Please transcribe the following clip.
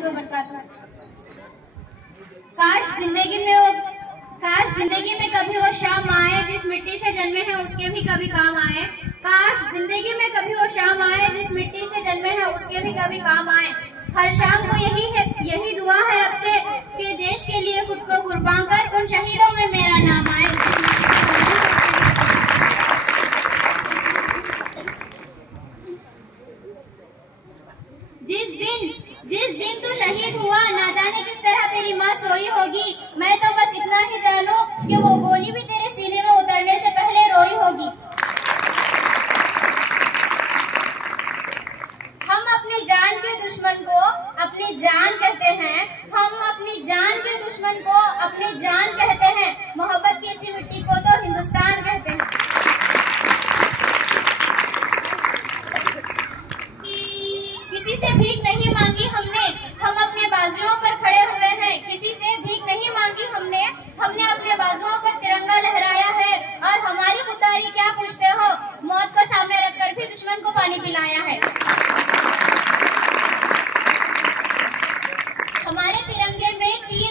रहमतुल्लाहि व बरकातुहू। काश जिंदगी में कभी वो शाम आए जिस मिट्टी से जन्मे हैं उसके भी कभी काम आए। काश जिंदगी में कभी वो शाम आए जिस मिट्टी से जन्मे हैं उसके भी कभी काम आए। हर शाम को यही दुआ है रब से कि देश के लिए खुद को कुर्बान कर उन शहीदों में मेरा नाम आए। जिस दिन तू शहीद हुआ ना जाने किस तरह तेरी माँ सोई होगी। मैं तो बस इतना ही जानूं कि वो गोली भी तेरे सीने में उतरने से पहले रोई होगी। हम अपनी जान के दुश्मन को अपनी जान कहते हैं। हम अपनी जान के दुश्मन को अपनी जान कहते हैं। मोहब्बत की इसी मिट्टी को तो हिंदुस्तान कहते हैं। किसी से भीख नहीं मांगी हमने, हम अपने बाजुओं पर खड़े हुए हैं। किसी से भीख नहीं मांगी हमने अपने बाजुओं पर तिरंगा लहराया है। और हमारी खुदारी क्या पूछते हो, मौत को सामने रखकर भी दुश्मन को पानी पिलाया है। हमारे तिरंगे में 3